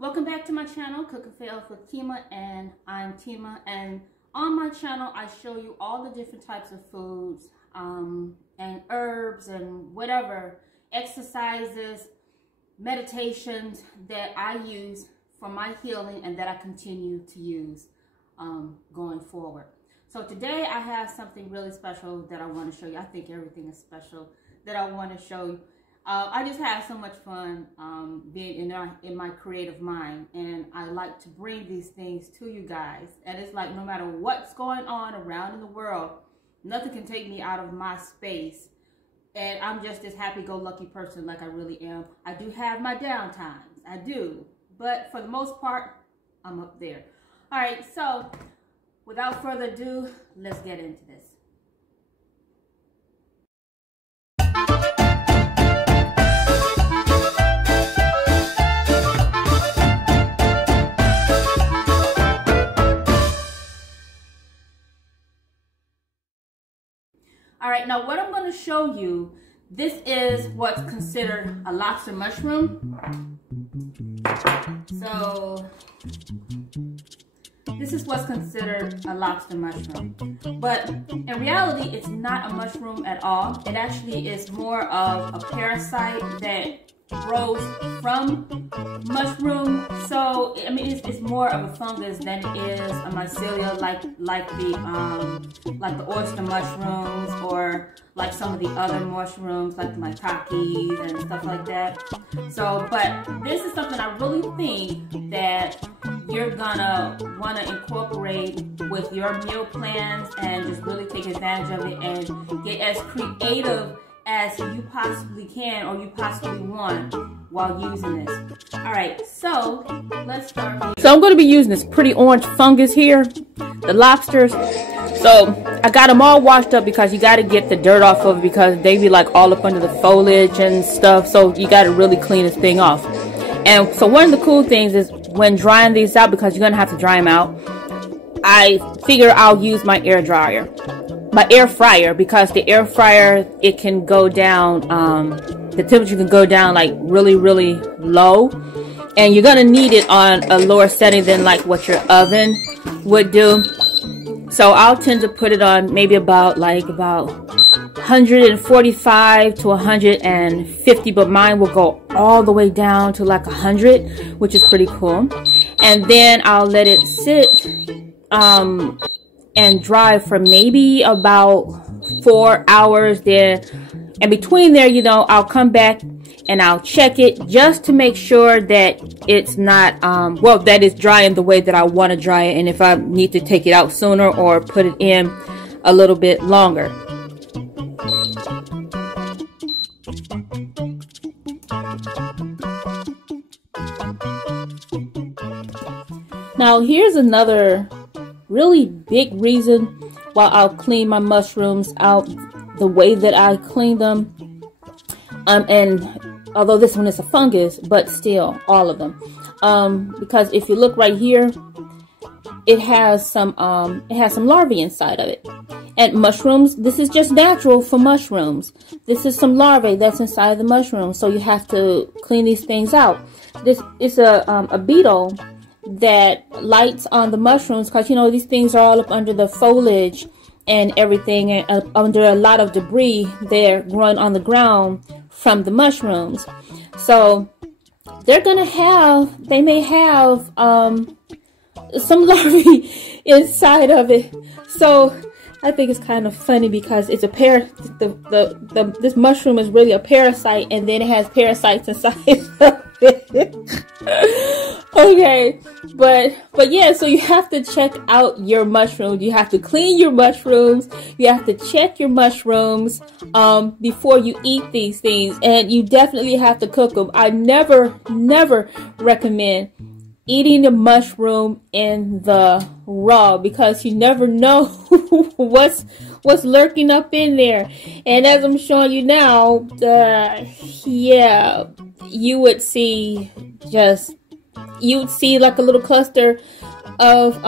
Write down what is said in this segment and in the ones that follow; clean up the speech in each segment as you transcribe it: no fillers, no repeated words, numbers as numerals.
Welcome back to my channel, Cook and Fail with Timah, and I'm Timah. And on my channel, I show you all the different types of foods and herbs and whatever, exercises, meditations that I use for my healing and that I continue to use going forward. So today I have something really special that I want to show you. I think everything is special that I want to show you. I just have so much fun being in my creative mind, and I like to bring these things to you guys. And it's like no matter what's going on around in the world, nothing can take me out of my space. And I'm just this happy-go-lucky person like I really am. I do have my down times, I do. But for the most part, I'm up there. All right, so without further ado, let's get into this. All right, now what I'm going to show you, this is what's considered a lobster mushroom. So this is what's considered a lobster mushroom. But in reality, it's not a mushroom at all. It actually is more of a parasite that grows from mushroom. So I mean, it's more of a fungus than it is a mycelia, like the oyster mushrooms, or like some of the other mushrooms like the maitakes and stuff like that. So, but this is something I really think that you're gonna want to incorporate with your meal plans and just really take advantage of it and get as creative as you possibly can or you possibly want while using this. All right, so let's start. So I'm going to be using this pretty orange fungus here, the lobsters. So I got them all washed up because you got to get the dirt off of it because they be like all up under the foliage and stuff. So you got to really clean this thing off. And so one of the cool things is when drying these out, because you're going to have to dry them out, I figure I'll use my air dryer. My air fryer, because the air fryer, it can go down, the temperature can go down like really low, and you're gonna need it on a lower setting than like what your oven would do. So I'll tend to put it on maybe about 145 to 150, but mine will go all the way down to like 100, which is pretty cool. And then I'll let it sit and dry for maybe about 4 hours there. And between there, you know, I'll come back and I'll check it just to make sure that it's not, well, that it's drying the way that I want to dry it. And if I need to take it out sooner or put it in a little bit longer. Now, here's another really big reason why I'll clean my mushrooms out the way that I clean them. And although this one is a fungus, but still all of them. Because if you look right here, it has some larvae inside of it. And mushrooms, this is just natural for mushrooms. This is some larvae that's inside of the mushroom, so you have to clean these things out. This is a beetle that lights on the mushrooms, because you know these things are all up under the foliage and everything, and under a lot of debris there growing on the ground from the mushrooms. So they're gonna have, they may have some larvae inside of it. So I think it's kind of funny because it's a this mushroom is really a parasite, and then it has parasites inside of it. Okay, but yeah, so you have to check out your mushrooms. You have to clean your mushrooms. You have to check your mushrooms before you eat these things, and you definitely have to cook them. I never recommend eating the mushroom in the raw, because you never know what's lurking up in there. And as I'm showing you now, yeah, you would see like a little cluster of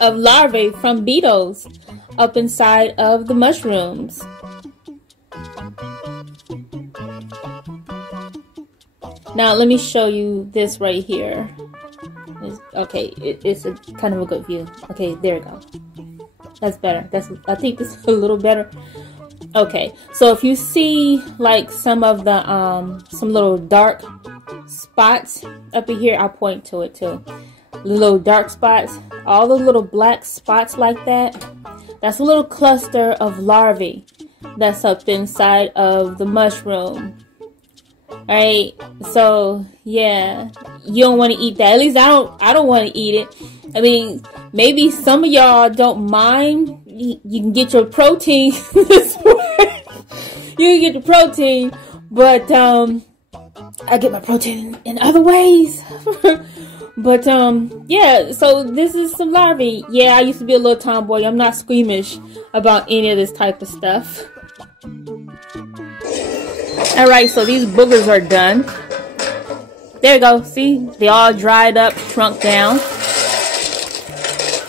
larvae from beetles up inside of the mushrooms. Now let me show you this right here. Okay, it's a kind of a good view. Okay, there we go. That's better. I think this is a little better. Okay, so if you see like some of the some little dark spots up in here, I'll point to it too. Little dark spots, all the little black spots like that, that's a little cluster of larvae that's up inside of the mushroom. Alright, so yeah, you don't want to eat that. At least I don't want to eat it. I mean, maybe some of y'all don't mind. You can get your protein this way. You can get your protein, but I get my protein in other ways. But yeah, so this is some larvae. Yeah, I used to be a little tomboy. I'm not squeamish about any of this type of stuff. Alright, so these boogers are done. There you go. See? They all dried up, shrunk down.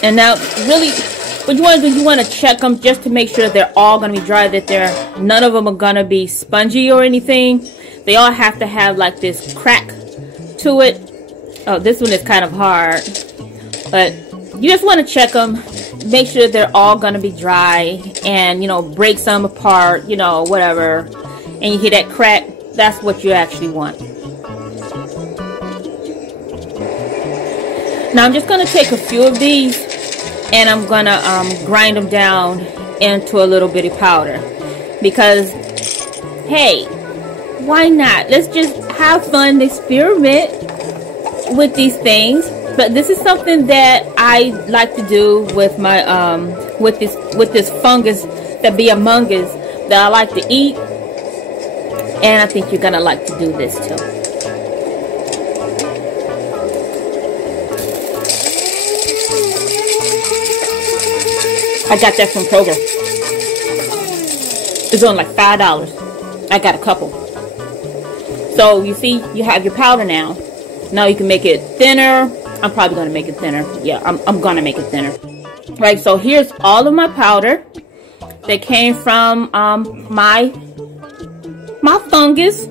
And now, really, what you want to do, you want to check them just to make sure that they're all going to be dry, that none of them are going to be spongy or anything. They all have to have like this crack to it. Oh, this one is kind of hard. But you just want to check them, make sure they're all going to be dry, and, you know, break some apart, you know, whatever. And you hear that crack, that's what you actually want. Now I'm just going to take a few of these and I'm going to grind them down into a little bitty powder. Because, hey, why not? Let's just have fun, experiment with these things. But this is something that I like to do with my with this fungus that be among us that I like to eat. And I think you're gonna like to do this too. I got that from Kroger. It's only like $5. I got a couple. So you see, you have your powder now. Now you can make it thinner. I'm probably gonna make it thinner. Yeah, I'm gonna make it thinner. Right. So here's all of my powder that came from my fungus.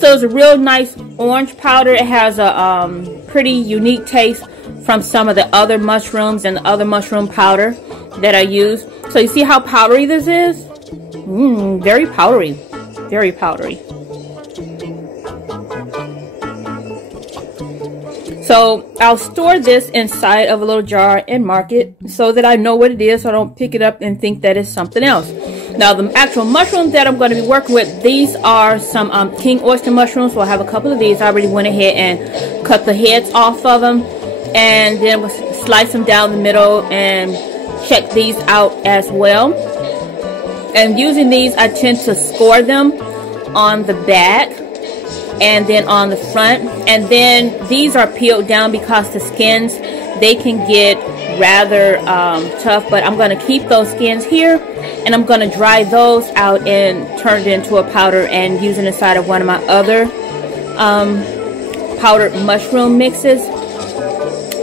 So it's a real nice orange powder. It has a pretty unique taste from some of the other mushrooms and the other mushroom powder that I use. So you see how powdery this is? Very powdery. Very powdery. So I'll store this inside of a little jar and mark it so that I know what it is, so I don't pick it up and think that it's something else. Now the actual mushrooms that I'm going to be working with, these are some king oyster mushrooms. So I have a couple of these. I already went ahead and cut the heads off of them, and then we'll slice them down the middle and check these out as well. And using these, I tend to score them on the back and then on the front. And then these are peeled down because the skins, they can get rather tough, but I'm going to keep those skins here, and I'm going to dry those out and turn it into a powder and use it inside of one of my other powdered mushroom mixes.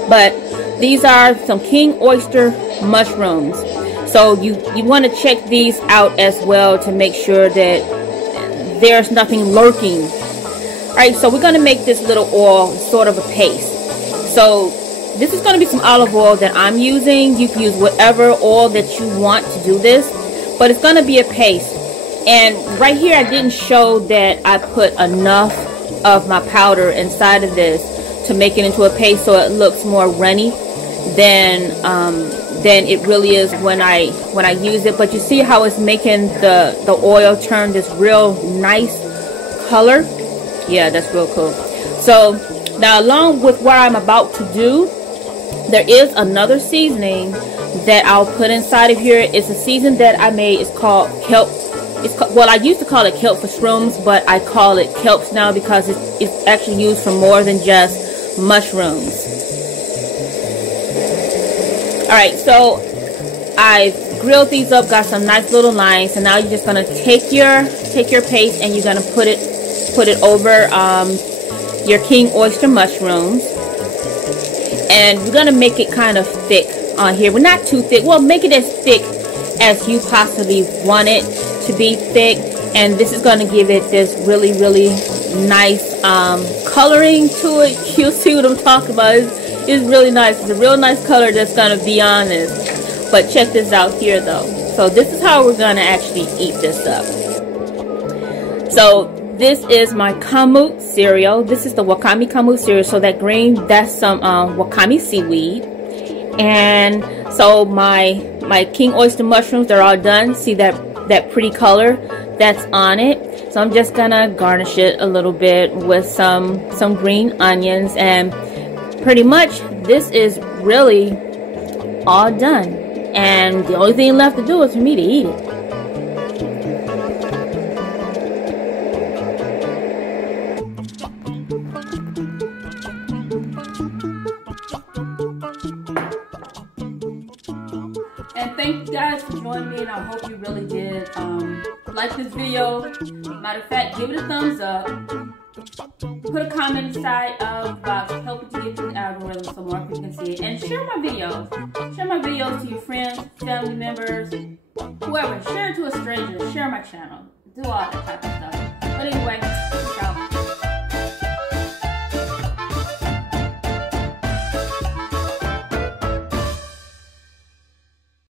But these are some king oyster mushrooms, so you want to check these out as well to make sure that there's nothing lurking. Alright, so we're going to make this little oil sort of a paste. So this is going to be some olive oil that I'm using. You can use whatever oil that you want to do this, but it's going to be a paste. And right here I didn't show that I put enough of my powder inside of this to make it into a paste, so it looks more runny than it really is when I use it. But you see how it's making the oil turn this real nice color? Yeah, that's real cool. So now, along with what I'm about to do, there is another seasoning that I'll put inside of here. It's a season that I made. It's called Kelpz. Well, I used to call it Kelpz for shrooms, but I call it Kelpz now because it's actually used for more than just mushrooms. Alright, so I've grilled these up, got some nice little lines, and now you're just gonna take your paste and you're gonna put it over your king oyster mushrooms, and we're gonna make it kind of thick on here. Well, not too thick. Well, make it as thick as you possibly want it to be thick. and this is going to give it this really, really nice coloring to it. You'll see what I'm talking about. It's really nice. It's a real nice color that's going to be on this. But check this out here though. So this is how we're going to actually eat this up. So this is my kamut cereal. This is the wakame kamut cereal. So that green, that's some wakame seaweed. And so my king oyster mushrooms, they're all done. See that pretty color that's on it. So I'm just gonna garnish it a little bit with some green onions, and pretty much this is really all done. And the only thing left to do is for me to eat it. And thank you guys for joining me, and I hope you really did like this video. Matter of fact, give it a thumbs up. Put a comment inside about helping to get to the algorithm so more people can see it. And share my videos. Share my videos to your friends, family members, whoever. Share it to a stranger. Share my channel. Do all that type of stuff. But anyway, peace out.